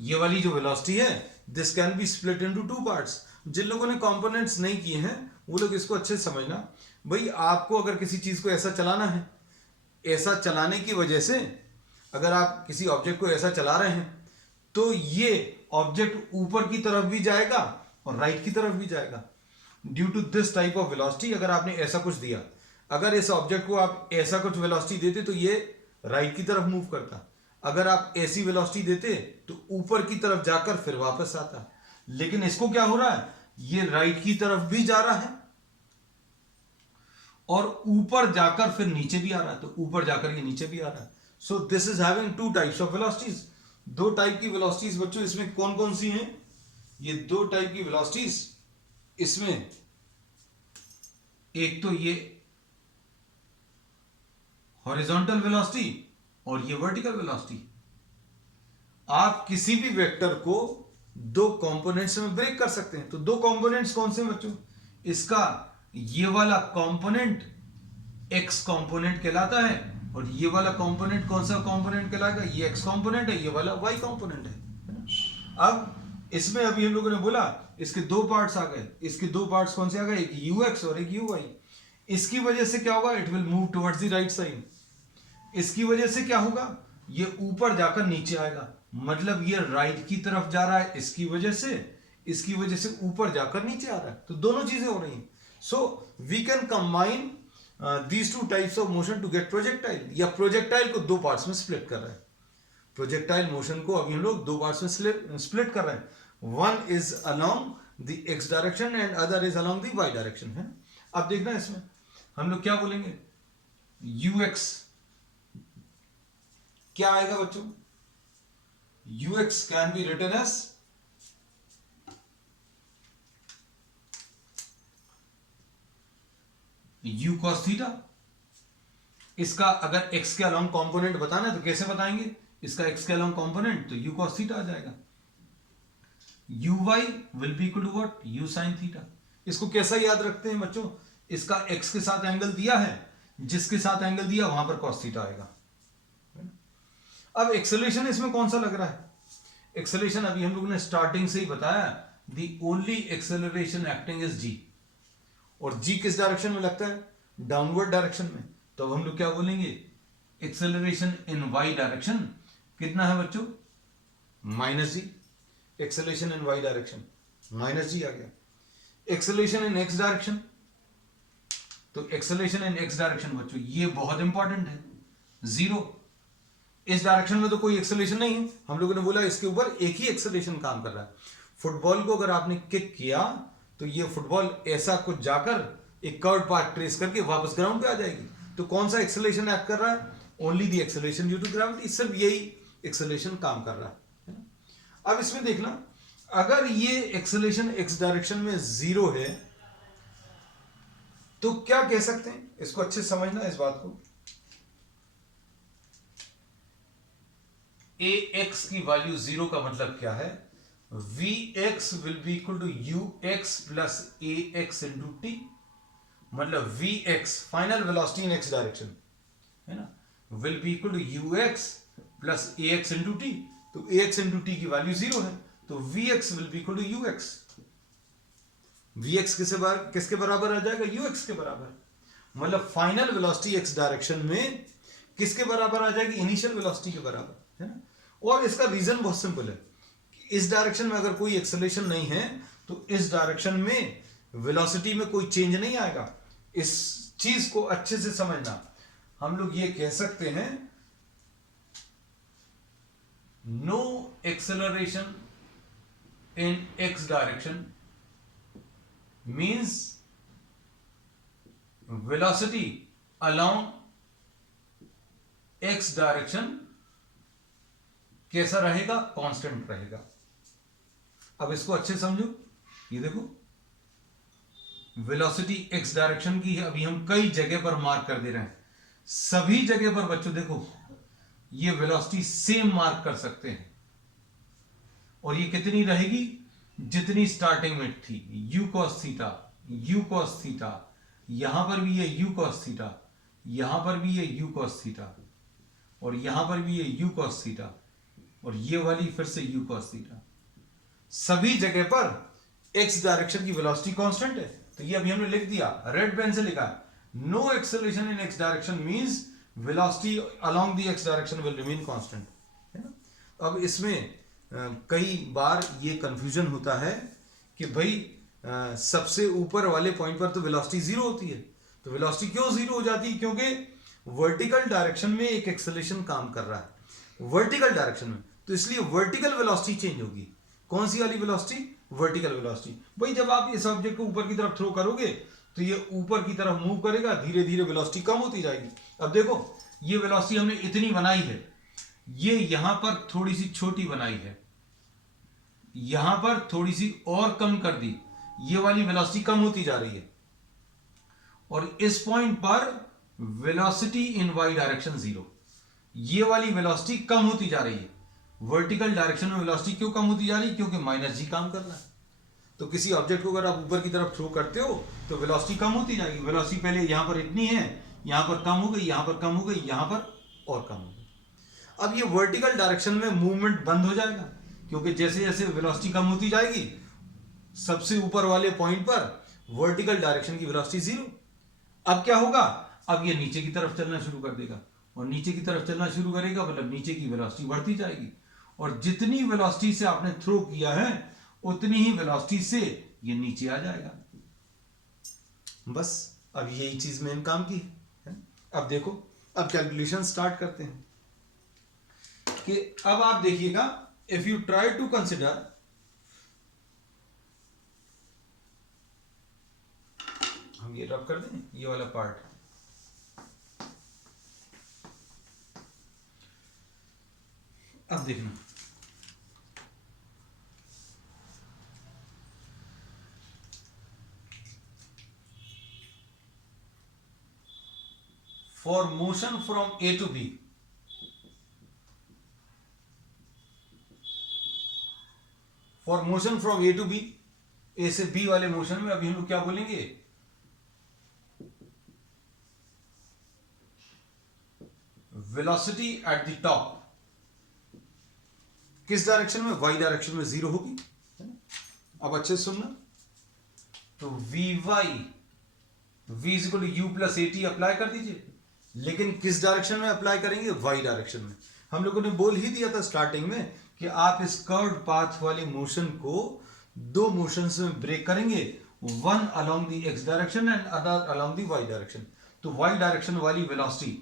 ये वाली जो वेलोसिटी है this can be split into two parts. जिन लोगों ने कंपोनेंट्स नहीं किए हैं वो लोग इसको अच्छे से समझना। भाई आपको अगर किसी चीज को ऐसा चलाना है, ऐसा चलाने की वजह से अगर आप किसी ऑब्जेक्ट को ऐसा चला रहे हैं तो ये ऑब्जेक्ट ऊपर की तरफ भी जाएगा और राइट की तरफ भी जाएगा due to this type of velocity. अगर आपने ऐसा कुछ दिया, अगर इस ऑब्जेक्ट को आप ऐसा कुछ वेलोसिटी देते तो ये राइट की तरफ मूव करता, अगर आप ऐसी वेलोसिटी देते तो ऊपर की तरफ जाकर फिर वापस आता। लेकिन इसको क्या हो रहा है, ये राइट की तरफ भी जा रहा है और ऊपर जाकर फिर नीचे भी आ रहा है, तो ऊपर जाकर ये नीचे भी आ रहा है। सो this is having to types of velocities. दो टाइप की वेलोसिटीज बच्चों इसमें कौन कौन सी हैं, ये दो टाइप की वेलोसिटीज इसमें, एक तो ये हॉरिजॉन्टल वेलोसिटी और ये वर्टिकल वेलोसिटी। आप किसी भी वेक्टर को दो कंपोनेंट्स में ब्रेक कर सकते हैं। तो दो कंपोनेंट्स कौन से हैं बच्चों, इसका ये वाला कंपोनेंट x कंपोनेंट कहलाता है और ये वाला कंपोनेंट कौन सा कंपोनेंट कहलाएगा, ये x कंपोनेंट है, ये वाला y कंपोनेंट है। अब इसमें अभी हम लोगों ने बोला इसके दो पार्ट्स आ गए, इसके दो पार्ट्स कौन से आ गए, एक ux और एक uy। इसकी वजह से क्या होगा, it will move towards the right side. इसकी वजह से क्या होगा, ये ऊपर जाकर नीचे आएगा, मतलब ये राइट की तरफ जा रहा है इसकी वजह से ऊपर जाकर नीचे आ रहा है। तो दोनों चीजें हो रही हैं। So we can combine these two types of motion to get projectile, या प्रोजेक्टाइल को दो पार्ट्स में स्प्लिट कर रहे हैं। प्रोजेक्टाइल मोशन को अभी हम लोग दो पार्ट्स में स्प्लिट कर रहे हैं। One is along the x direction and other is along the y direction है। अब देखना इसमें हम लोग क्या बोलेंगे, ux क्या आएगा बच्चों, ux can be written as u cos theta. इसका अगर x के अलोंग कंपोनेंट बताना है तो कैसे बताएंगे, इसका x के अलोंग कंपोनेंट तो u cos थीटा आ जाएगा। uy will be equal to what, u sin theta. इसको कैसा याद रखते हैं बच्चों, इसका x के साथ एंगल दिया है, जिसके साथ एंगल दिया वहां पर cos थीटा आएगा। अब एक्सेलरेशन इसमें कौन सा लग रहा है, एक्सेलरेशन अभी हम लोगों ने स्टार्टिंग से ही बताया the only acceleration acting is g, और जी किस डायरेक्शन में लगता है? डाउनवर्ड डायरेक्शन में। तो अब हम लोग क्या बोलेंगे? एक्सेलरेशन इन वाई डायरेक्शन कितना है बच्चों? Minus g. Acceleration in y direction minus g आ गया। एक्सेलरेशन इन एक्स डायरेक्शन, तो एक्सेलरेशन इन एक्स डायरेक्शन बच्चों ये बहुत इंपॉर्टेंट है, जीरो। इस डायरेक्शन में तो कोई एक्सेलरेशन नहीं है, हम लोगों ने बोला इसके ऊपर एक ही एक्सेलरेशन काम कर रहा है। फुटबॉल को अगर आपने किक किया तो ये फुटबॉल ऐसा कुछ जाकर एक कर्व पाथ ट्रेस करके वापस ग्राउंड पे आ जाएगी। तो कौन सा एक्सेलरेशन एक्ट कर रहा है? Only the acceleration due to gravity, सिर्फ यही एक्सेलरेशन काम कर रहा है। अब इसमें देखना, अगर ये एक्सेलरेशन एक्स डायरेक्शन में जीरो है तो क्या कह सकते हैं? इसको अच्छे से समझना इस बात को। ए एक्स की वैल्यू जीरो का मतलब क्या है? V x will be equal to u x plus a x into t, मतलब v x final velocity in x direction है ना, will be equal to u x plus a x into t. तो ए एक्स इंटू टी की वैल्यू जीरो है, तो v x will be equal to u x. V x किसके बराबर आ जाएगा? यू एक्स के बराबर। मतलब फाइनल वेलोसिटी एक्स डायरेक्शन में किसके बराबर आ जाएगी? इनिशियल वेलोसिटी के बराबर, है ना। और इसका रीजन बहुत सिंपल है, इस डायरेक्शन में अगर कोई एक्सेलरेशन नहीं है तो इस डायरेक्शन में वेलोसिटी में कोई चेंज नहीं आएगा। इस चीज को अच्छे से समझना, हम लोग ये कह सकते हैं no acceleration in x direction means velocity along x direction कैसा रहेगा? कांस्टेंट रहेगा। अब इसको अच्छे समझो, ये देखो वेलोसिटी एक्स डायरेक्शन की है, अभी हम कई जगह पर मार्क कर दे रहे हैं, सभी जगह पर बच्चों देखो ये वेलोसिटी सेम मार्क कर सकते हैं, और ये कितनी रहेगी? जितनी स्टार्टिंग में थी, u cos theta, u cos theta, यहां पर भी ये u cos थीटा, यहां पर भी ये u cos थीटा, और यहां पर भी ये u cos थीटा, और ये वाली फिर से u cos थीटा। सभी जगह पर x डायरेक्शन की वेलोसिटी कांस्टेंट है। तो ये अभी हमने लिख दिया, रेड पेन से लिखा, no acceleration in x direction means velocity along the x direction will remain constant, है ना। अब इसमें कई बार ये कंफ्यूजन होता है कि भाई सबसे ऊपर वाले पॉइंट पर तो वेलोसिटी जीरो होती है, तो वेलोसिटी क्यों जीरो हो जाती है? क्योंकि वर्टिकल डायरेक्शन में एक एक्सेलरेशन काम कर रहा है, वर्टिकल डायरेक्शन में, तो इसलिए वर्टिकल वेलोसिटी चेंज होगी। कौन सी वाली वेलोसिटी? Vertical velocity. भाई जब आप इस ऑब्जेक्ट को ऊपर की तरफ थ्रो करोगे तो ये ऊपर की तरफ मूव करेगा, धीरे धीरे वेलोसिटी कम होती जाएगी। अब देखो ये वेलोसिटी हमने इतनी बनाई है, ये यहां पर थोड़ी सी छोटी बनाई है, यहां पर थोड़ी सी और कम कर दी, ये वाली वेलोसिटी कम होती जा रही है, और इस पॉइंट पर velocity in y direction zero, ये वाली वेलोसिटी कम होती जा रही है। वर्टिकल डायरेक्शन में वेलोसिटी क्यों कम होती जा रही है? क्योंकि माइनस जी काम कर रहा है। तो किसी ऑब्जेक्ट को अगर आप ऊपर की तरफ थ्रो करते हो तो वेलोसिटी कम होती जाएगी। वेलोसिटी पहले यहां पर इतनी है, यहां पर कम हो गई, यहां पर कम हो गई, यहां पर और कम हो गई। अब ये वर्टिकल डायरेक्शन में मूवमेंट बंद हो जाएगा, क्योंकि जैसे जैसे वेलोसिटी कम होती जाएगी सबसे ऊपर वाले पॉइंट पर वर्टिकल डायरेक्शन की वेलोसिटी जीरो। अब क्या होगा? अब ये नीचे की तरफ चलना शुरू कर देगा, और नीचे की तरफ चलना शुरू करेगा मतलब नीचे की वेलोसिटी बढ़ती जाएगी, और जितनी वेलोसिटी से आपने थ्रो किया है उतनी ही वेलोसिटी से ये नीचे आ जाएगा। बस अब यही चीज मेन काम की है। अब देखो, अब कैलकुलेशन स्टार्ट करते हैं कि अब आप देखिएगा, if you try to consider, हम ये रब कर दें ये वाला पार्ट, अब देखना for motion from A to B, for motion from A to B, A से बी वाले मोशन में अभी हम लोग क्या बोलेंगे? वेलोसिटी एट द टॉप किस डायरेक्शन में? वाई डायरेक्शन में जीरो होगी, है ना। अब अच्छे से सुनना। तो v is equal to u plus a t apply कर दीजिए, लेकिन किस डायरेक्शन में अप्लाई करेंगे? y डायरेक्शन में। हम लोगों ने बोल ही दिया था स्टार्टिंग में कि आप इस कर्व्ड पाथ वाले मोशन को दो मोशंस में ब्रेक करेंगे, one along the x direction and other along the y direction. तो y डायरेक्शन वाली वेलोसिटी,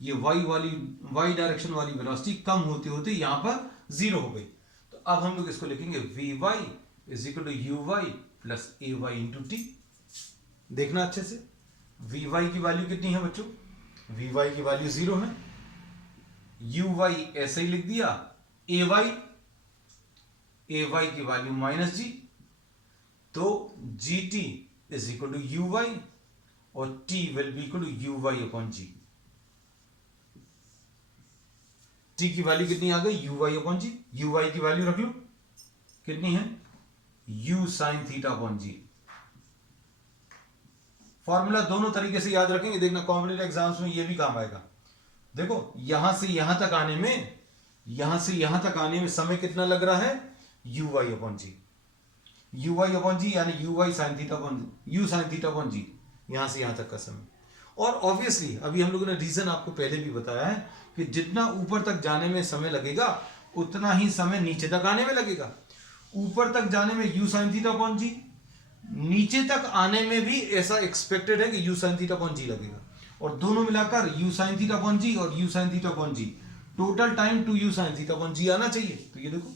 ये y डायरेक्शन वाली वेलोसिटी कम होते होते यहां पर जीरो हो गई। तो अब हम लोग इसको लिखेंगे vy is equal to uy plus ay into t. देखना अच्छे से, vy की वैल्यू कितनी है बच्चों? vy की वैल्यू जीरो है, uy ऐसे ही लिख दिया, ay की वैल्यू माइनस जी, तो gt is equal to uy और t will be equal to uy upon g. t की वैल्यू कितनी आ गई? uy upon g. uy की वैल्यू रख लो, कितनी है? u sine theta upon g. Formula दोनों तरीके से याद रखेंगे, देखना कॉम्पिटिटिव एग्जाम्स में ये भी काम आएगा। देखो यहां से यहां तक आने में, यहां से यहां तक आने में समय कितना लग रहा है? uy upon g. uy upon g यानी uy sine theta upon u sine theta upon g, यहां से यहां तक का समय। और ऑब्वियसली अभी हम लोगों ने रीजन आपको पहले भी बताया है कि जितना ऊपर तक जाने में समय लगेगा उतना ही समय नीचे तक आने में लगेगा। ऊपर तक जाने में u साइन थीटा अपॉन जी, नीचे तक आने में भी ऐसा एक्सपेक्टेड है कि u sine theta upon g लगेगा, और दोनों मिलाकर u sine theta upon g और u sine theta upon g, total time 2u sine theta upon g आना चाहिए। तो ये देखो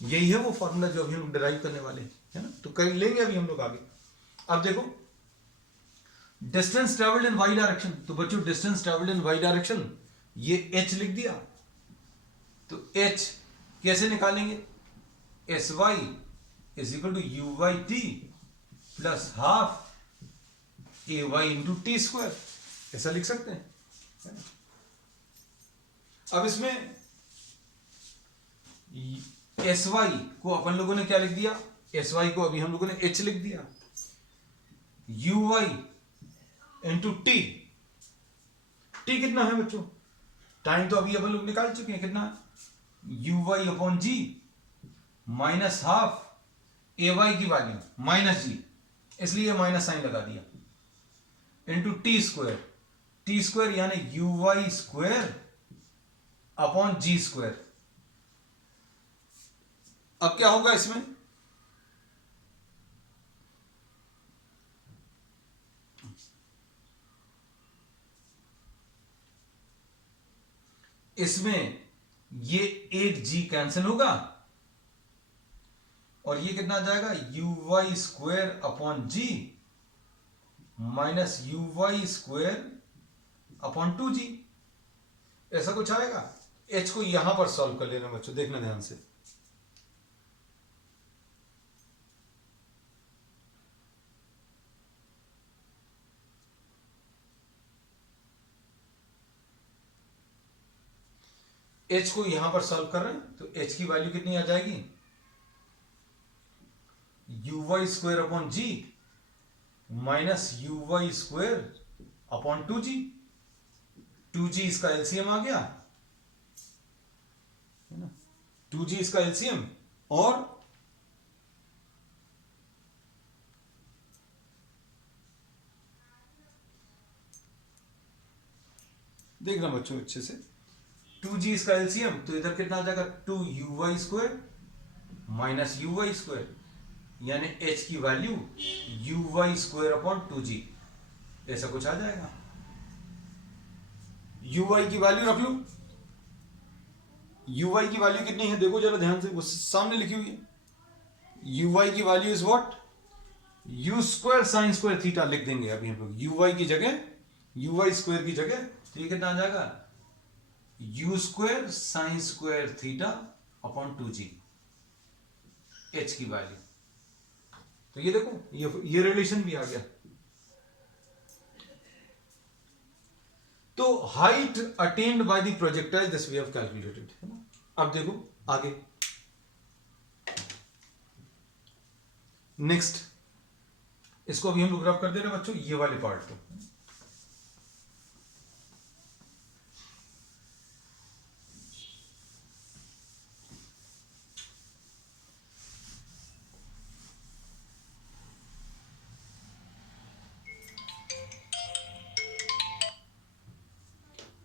यही है वो फॉर्मूला जो अभी हम डिराइव करने वाले हैं, है ना। तो कर लेंगे अभी हम लोग आगे। अब देखो distance travelled in y direction, तो बच्चों distance travelled in y direction ये h लिख दिया। तो h कैसे निकालेंगे? sy is equal to u by t plus half a y into t square, ऐसा लिख सकते हैं। अब इसमें एस वाई को अपन लोगों ने क्या लिख दिया? एस वाई को अभी हम लोगों ने एच लिख दिया, u y into t. T कितना है बच्चों? टाइम तो अभी अपन लोग निकाल चुके हैं, कितना? U y upon g minus half a y की वैल्यू माइनस जी, इसलिए माइनस साइन लगा दिया, into t square. T square यानी u y square upon g square. अब क्या होगा इसमें? इसमें ये एक जी कैंसिल होगा और ये कितना आ जाएगा? U y square upon g minus u y square upon 2g, ऐसा कुछ आएगा। h को यहां पर सॉल्व कर लेना बच्चों, देखना ध्यान से। h को यहां पर सॉल्व कर रहे हैं तो h की वैल्यू कितनी आ जाएगी? U y square upon g minus u y square upon 2g। 2g इसका एलसीएम आ गया है ना, 2g इसका एलसीएम, और देखना बच्चों अच्छे से, 2g इसका एलसीएम, तो इधर कितना आ जाएगा? 2 u y square minus u y square, यानी h की value u y square upon 2g, ऐसा कुछ आ जाएगा। यू वाई की वैल्यू रख लो, यू वाई की वैल्यू कितनी है देखो जरा ध्यान से, वो सामने लिखी हुई है। यू वाई की value is what? You square sine square theta लिख देंगे अभी हम लोग, यू वाई की जगह, यू वाई स्क्वायर की जगह, तो ये कितना आ जाएगा? U square sine square theta upon 2g, h की वैल्यू। तो ये देखो ये रिलेशन भी आ गया। तो height attained by the projectile this we have calculated, है ना। अब देखो आगे नेक्स्ट, इसको अभी हम लोग रफ कर दे रहे हैं बच्चों, ये वाले पार्ट को।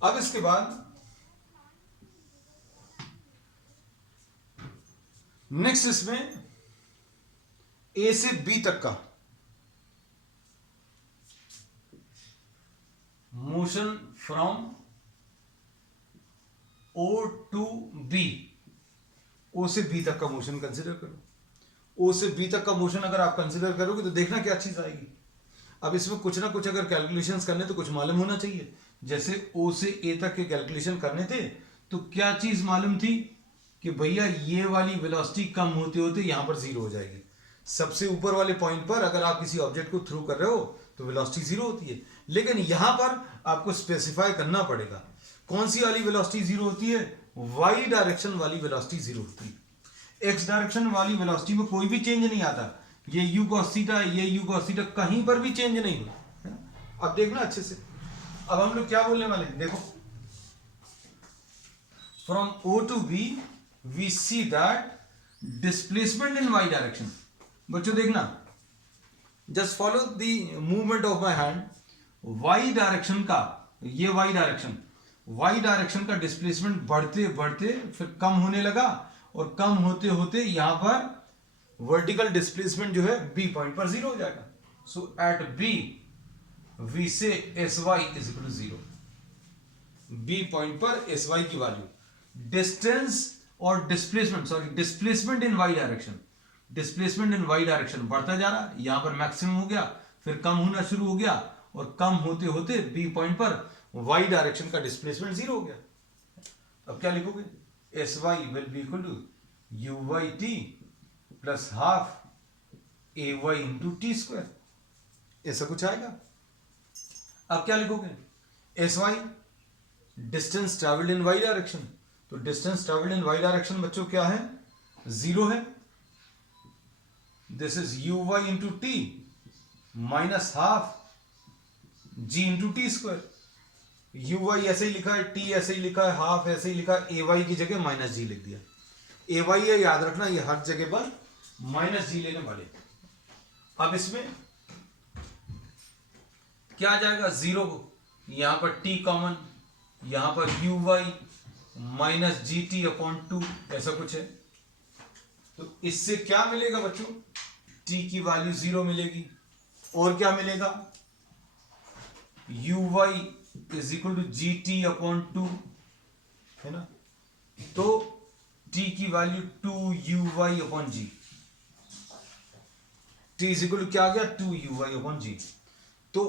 अब इसके बाद नेक्स्ट इसमें ए से बी तक का motion from O to B, O से बी तक का मोशन कंसिडर करो। ओ से बी तक का मोशन अगर आप कंसिडर करोगे तो देखना क्या चीज आएगी। अब इसमें कुछ ना कुछ अगर कैलकुलेशंस करने तो कुछ मालूम होना चाहिए। जैसे ओ से ए तक के कैलकुलेशन करने थे तो क्या चीज मालूम थी कि भैया ये वाली वेलोसिटी कम होते होते यहां पर जीरो हो जाएगी। सबसे ऊपर वाले पॉइंट पर अगर आप किसी ऑब्जेक्ट को थ्रू कर रहे हो तो वेलोसिटी जीरो होती है, लेकिन यहां पर आपको स्पेसिफाई करना पड़ेगा कौन सी वाली वेलोसिटी जीरो होती है। वाई डायरेक्शन वाली वेलोसिटी जीरो होती है। एक्स डायरेक्शन वाली वेलोसिटी में कोई भी चेंज नहीं आता। ये यू कॉस थीटा, ये यू कॉस थीटा, कहीं पर भी चेंज नहीं हुआ। अब देखना अच्छे से, अब हम लोग क्या बोलने वाले हैं, देखो from O to b v c that displacement in y direction. बच्चों देखना, just follow the movement of my hand. Y direction का, ये वाई डायरेक्शन का डिस्प्लेसमेंट बढ़ते बढ़ते फिर कम होने लगा और कम होते होते यहां पर वर्टिकल डिस्प्लेसमेंट जो है बी पॉइंट पर जीरो हो जाएगा। So at b we say s y is equal to zero. B point पर एस वाई की वैल्यू, डिस्टेंस और displacement in y direction, displacement in y direction बढ़ता जा रहा, यहां पर मैक्सिमम हो गया, फिर कम होना शुरू हो गया और कम होते होते बी पॉइंट पर वाई डायरेक्शन का डिस्प्लेसमेंट जीरो हो गया। अब क्या लिखोगे, s y will be equal to u y t plus half a y into t square, ऐसा कुछ आएगा। अब क्या लिखोगे, s y distance travelled in y direction, तो distance travelled in y direction बच्चों क्या है, जीरो है। This is u y into t minus half g into t square. You Y ऐसे ही लिखा है, टी ऐसे ही लिखा है, हाफ ऐसे ही लिखा है, ए वाई की जगह माइनस जी लिख दिया। ए वाई है, याद रखना ये हर जगह पर माइनस जी लेने वाले। अब इसमें क्या आ जाएगा, जीरो, यहां पर टी कॉमन, यहां पर u y minus g t upon two, ऐसा कुछ है। तो इससे क्या मिलेगा बच्चों, टी की वैल्यू जीरो मिलेगी और क्या मिलेगा, u y is equal to g t upon two, है ना। तो टी की value two u y upon g, t is equal to क्या आ गया, two u y upon g. तो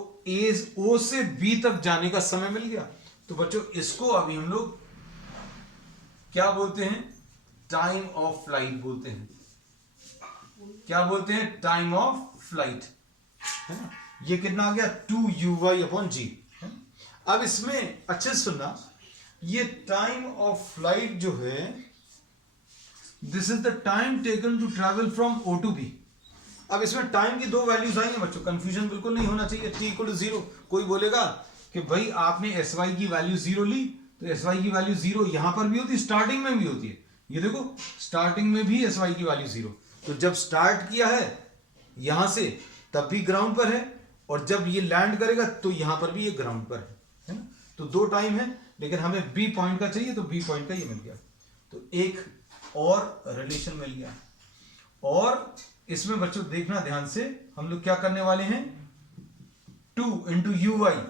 ओ से बी तक जाने का समय मिल गया। तो बच्चों इसको अभी हम लोग क्या बोलते हैं, टाइम ऑफ फ्लाइट बोलते हैं। क्या बोलते हैं, टाइम ऑफ फ्लाइट, है ना। ये कितना आ गया, टू यू वाई अपॉन जी। अब इसमें अच्छे से सुनना, ये टाइम ऑफ फ्लाइट जो है, this is the time taken to travel from O to b. अब इसमें टाइम की दो वैल्यूज आई हैं बच्चों, कंफ्यूजन बिल्कुल नहीं होना चाहिए। टी इक्वल टू जीरो, कोई बोलेगा कि भाई आपने एस वाई की वैल्यू जीरो ली, तो एस वाई की वैल्यू जीरो यहां पर भी होती है, स्टार्टिंग में भी होती है। ये देखो स्टार्टिंग में भी एस वाई की वैल्यू जीरो, तो जब स्टार्ट किया है यहां से तब भी ग्राउंड पर है, और जब ये लैंड करेगा तो यहां पर भी ये ग्राउंड पर है ना। तो दो टाइम है, लेकिन हमें बी पॉइंट का चाहिए, तो बी पॉइंट का ये मिल गया। तो एक और रिलेशन मिल गया। और इसमें बच्चों देखना ध्यान से, हम लोग क्या करने वाले हैं, two into u y,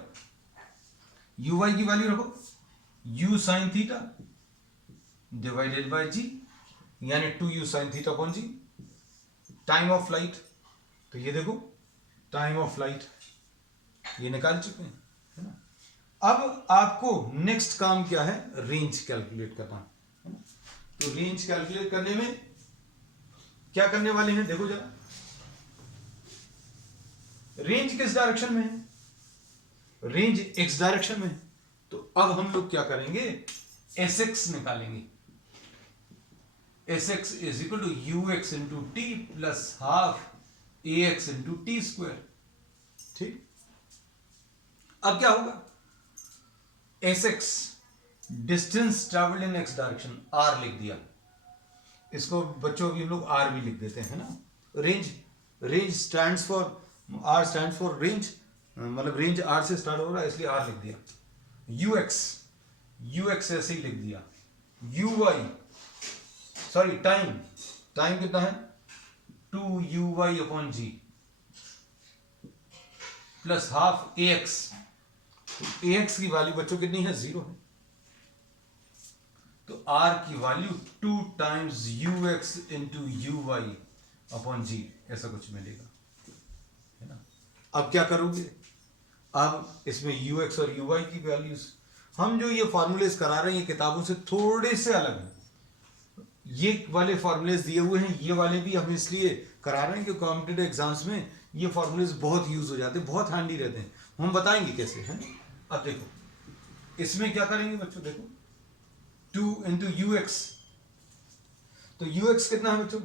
u y की वैल्यू रखो u sine theta divided by g, यानी two u sine theta upon g. Time of flight, तो ये देखो टाइम ऑफ फ्लाइट ये निकाल चुके हैं, है ना। अब आपको नेक्स्ट काम क्या है, रेंज कैलकुलेट करना, है ना। तो रेंज कैलकुलेट करने में क्या करने वाले हैं, देखो जरा, रेंज किस डायरेक्शन में है, रेंज एक्स डायरेक्शन में है। तो अब हम लोग क्या करेंगे, एस एक्स निकालेंगे। S x is equal to u x into t plus half a x into t square, ठीक। अब क्या होगा, s x distance travelled in x direction, r लिख दिया। इसको बच्चों भी हम लोग आर भी लिख देते हैं ना। Range stands for, r range, मतलब रेंज आर से स्टार्ट हो रहा है इसलिए आर लिख दिया। यू एक्स यू एक्स ऐसे ही लिख दिया, यू वाई सॉरी टाइम कितना है 2uy upon g plus half a x. A x की वैल्यू बच्चों कितनी है 0 है, तो आर की value 2 times u x into u y upon g ऐसा कुछ मिलेगा, है ना। अब क्या करोगे, अब इसमें यू एक्स और यू वाई की वैल्यूज, हम जो ये फॉर्मूलेज करा रहे हैं ये किताबों से थोड़े से अलग हैं। ये वाले फॉर्मूलेज दिए हुए हैं, ये वाले भी हम इसलिए करा रहे हैं कि कॉम्पिटिटिव एग्जाम्स में ये फॉर्मूलेज बहुत यूज हो जाते हैं, बहुत हैंडी रहते हैं। हम बताएंगे कैसे है। अब देखो इसमें क्या करेंगे बच्चों, देखो 2 इंटू यू एक्स, तो यू एक्स कितना है बच्चों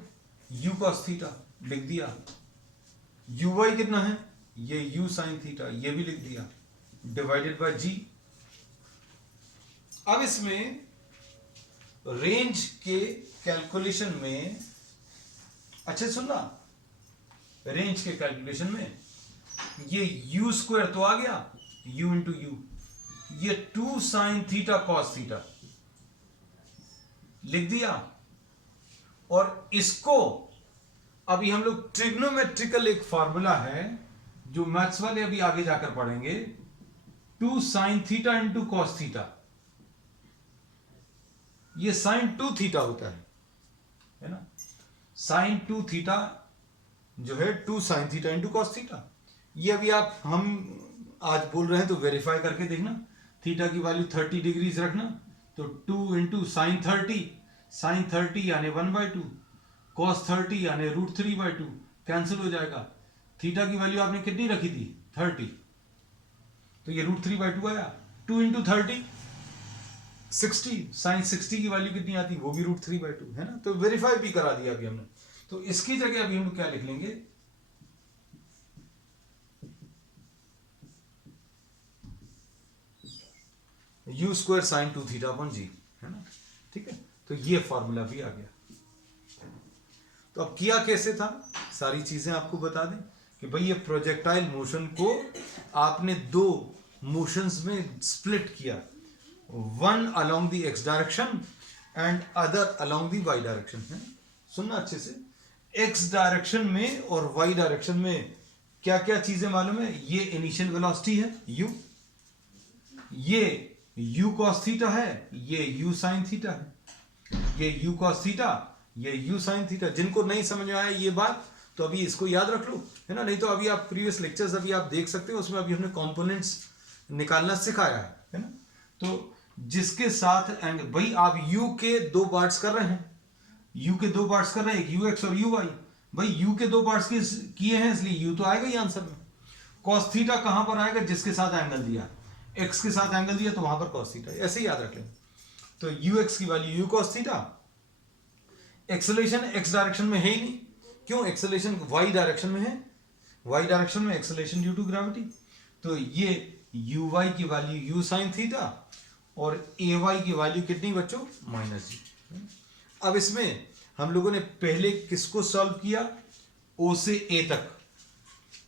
यू कॉस थीटा लिख दिया, यू वाई कितना है ये यू साइन थीटा ये भी लिख दिया, डिवाइडेड बाय जी। अब इसमें रेंज के कैलकुलेशन में अच्छे सुनना, रेंज के कैलकुलेशन में ये यू स्क्वायर तो आ गया u इंटू यू, ये 2 साइन थीटा कॉस थीटा लिख दिया, और इसको अभी हम लोग ट्रिग्नोमेट्रिकल एक फॉर्मूला है जो मैथ्स वाले अभी आगे जाकर पढ़ेंगे, 2 sine theta into cos theta, ये साइन 2 थीटा होता है ना, साइन 2 थीटा जो है 2 sine theta into cos theta. ये अभी आप हम आज बोल रहे हैं तो वेरीफाई करके देखना, थीटा की वैल्यू 30 डिग्रीज रखना, तो 2 इंटू साइन 30 यानी 1/2, कॉस 30 यानी √3/2 कैंसिल हो जाएगा। थीटा की वैल्यू आपने कितनी रखी थी 30, तो ये √3/2 आया, 2 इंटू 30 60, साइन 60 की वैल्यू कितनी आती वो भी √3/2 है ना, तो वेरीफाई भी करा दिया अभी हमने। तो इसकी जगह अभी हम लोग क्या लिख लेंगे, u square sine 2 theta upon g, है ना, ठीक है। तो ये फॉर्मूला भी आ गया। तो अब किया कैसे था, सारी चीजें आपको बता दें कि भाई ये प्रोजेक्टाइल मोशन को आपने 2 मोशंस में स्प्लिट किया, one along the x direction and other along the y direction, है सुनना अच्छे से। एक्स डायरेक्शन में और वाई डायरेक्शन में क्या क्या चीजें मालूम है, ये इनिशियल वेलोसिटी है u, ये u cos थीटा है, ये u sin थीटा है, ये u cos थीटा, ये u sin थीटा। जिनको नहीं समझ में आया ये बात तो अभी इसको याद रख लो, है ना, नहीं तो अभी आप प्रीवियस लेक्चर्स अभी आप देख सकते हो, उसमें अभी हमने कंपोनेंट्स निकालना सिखाया है ना। तो जिसके साथ एंड भाई आप u के 2 पार्ट्स कर रहे हैं, u के 2 पार्ट्स कर रहे हैं, एक ux और uy, भाई u के 2 पार्ट्स किए हैं इसलिए u तो आएगा ही आंसर में। cos थीटा कहां पर आएगा, जिसके साथ एंगल दिया, x के साथ एंगल दिया तो वहां पर cos थीटा, ऐसे ही याद रख लें। तो ux की value u cos theta, acceleration x direction में है ही नहीं, क्यों, एक्सेलरेशन y डायरेक्शन में है, y डायरेक्शन में एक्सेलरेशन ड्यू टू ग्रेविटी, तो ये uy की वैल्यू u sin थीटा और ay की वैल्यू कितनी बच्चों -g। अब इसमें हम लोगों ने पहले किसको सॉल्व किया, o से a तक,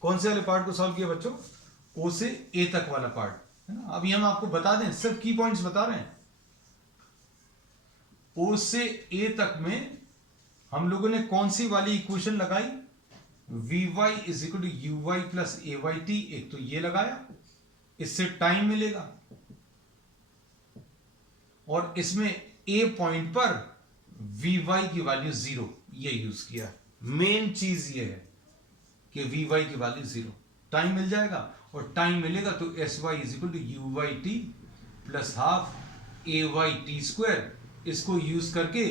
कौन से वाले पार्ट को सॉल्व किया बच्चों, o से a तक वाला पार्ट, है ना। अभी हम आपको बता दें, सिर्फ की पॉइंट्स बता रहे हैं। o से a तक में हम लोगों ने कौन सी वाली इक्वेशन लगाई, vy is equal to uy plus ayt, एक तो ये लगाया, इससे टाइम मिलेगा, और इसमें a पॉइंट पर vy की वैल्यू 0 ये यूज किया। मेन चीज ये है कि vy की वैल्यू 0, टाइम मिल जाएगा, और टाइम मिलेगा तो sy is equal to uyt plus half ayt square, इसको यूज करके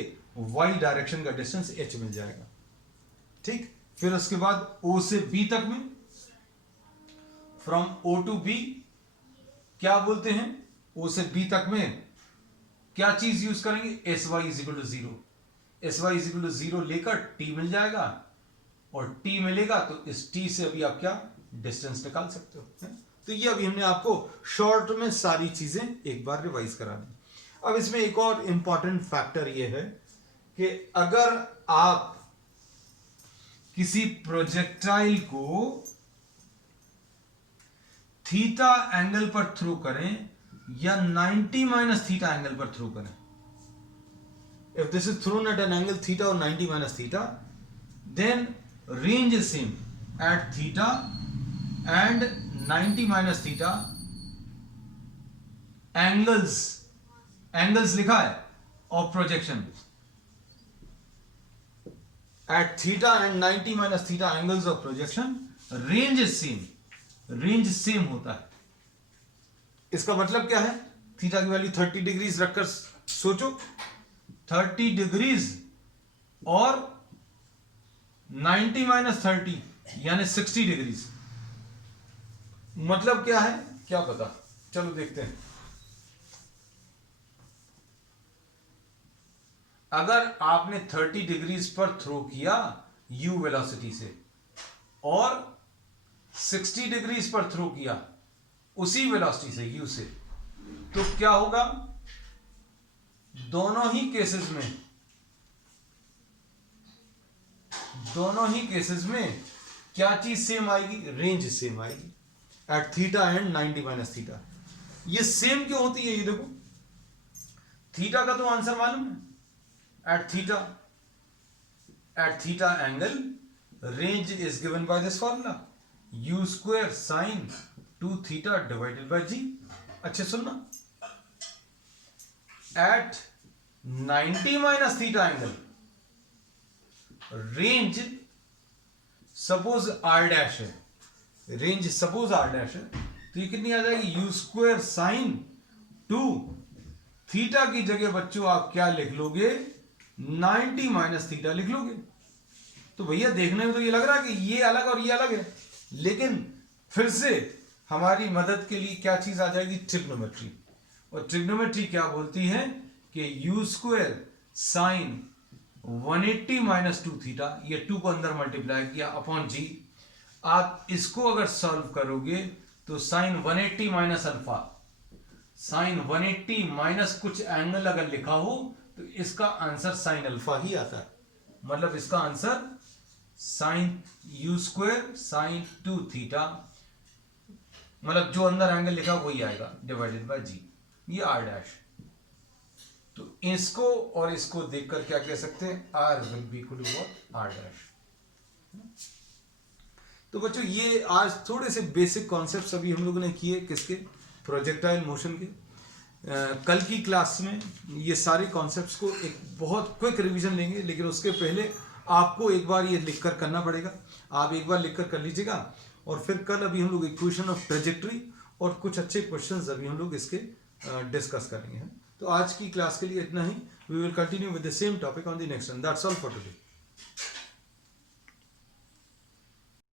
y डायरेक्शन का डिस्टेंस h मिल जाएगा, ठीक। फिर उसके बाद o से b तक में, फ्रॉम o टू b क्या बोलते हैं, o से b तक में क्या चीज यूज करेंगे, sy is equal to 0, sy is equal to 0 लेकर t मिल जाएगा, और t मिलेगा तो इस t से अभी आप क्या डिस्टेंस निकाल सकते हो, है? तो ये अभी हमने आपको शॉर्ट में सारी चीजें एक बार रिवाइज करा दी। अब इसमें एक और इंपॉर्टेंट फैक्टर ये है कि अगर आप किसी प्रोजेक्टाइल को थीटा एंगल पर थ्रो करें, या 90 माइनस थीटा एंगल पर थ्रो करें. If this is thrown at an angle theta or 90 minus theta, then range is same at theta and 90 minus theta. Angles लिखा है of projection at theta and 90 minus theta angles of projection, range is same. Range same होता है. इसका मतलब क्या है? थीटा की वैल्यू 30 डिग्रीज रखकर सोचो, 30 डिग्रीज और 90 माइनस 30 यानी 60 डिग्रीज. मतलब क्या है क्या पता, चलो देखते हैं. अगर आपने 30 डिग्रीज पर थ्रो किया u वेलोसिटी से और 60 डिग्रीज पर थ्रो किया उसी वेलोसिटी से u से, तो क्या होगा? दोनों ही केसेस में क्या चीज सेम आएगी? रेंज सेम आएगी at theta and 90 minus theta. ये सेम क्यों होती है? ये देखो, थीटा का तो आंसर मालूम है. At theta angle range is given by this formula u square sine 2 theta divided by g. अच्छे सुनना, at 90 minus theta angle range suppose r dash है, रेंज सपोज r डैश है, तो ये कितनी आ जाएगी? u स्क्वायर साइन 2 थीटा की जगह बच्चों आप क्या लिख लोगे? 90 माइनस थीटा लिख लोगे. तो भैया देखने में तो ये लग रहा है कि ये अलग और ये अलग है, लेकिन फिर से हमारी मदद के लिए क्या चीज आ जाएगी? ट्रिग्नोमेट्री. और ट्रिग्नोमेट्री क्या बोलती है कि u square sign 180 minus 2 theta, ये 2 को अंदर मल्टीप्लाई किया अपॉन g. आप इसको अगर सॉल्व करोगे तो sine 180 minus alpha, sine 180 minus कुछ एंगल अगर लिखा हो तो इसका आंसर साइन अल्फा ही आता है. मतलब इसका answer sine u square sine 2 theta, मतलब जो अंदर एंगल लिखा वही आएगा डिवाइडेड बाय g. ये r डैश. तो इसको और इसको देखकर क्या कह सकते हैं? r will be equal to what? r dash. तो बच्चों ये आज थोड़े से बेसिक कॉन्सेप्ट्स अभी हम लोगों ने किए किसके? प्रोजेक्टाइल मोशन के. कल की क्लास में ये सारे कॉन्सेप्ट्स को एक बहुत क्विक रिवीजन लेंगे, लेकिन उसके पहले आपको एक बार ये लिखकर करना पड़ेगा. आप एक बार लिखकर कर लीजिएगा और फिर कल अभी हम लोग इक्वेशन ऑफ ट्रेजेक्टरी और कुछ अच्छे क्वेश्चंस अभी हम लोग इसके डिस्कस करेंगे. तो आज की क्लास के लिए इतना ही. We will continue with the same topic on the next one. That's all for today.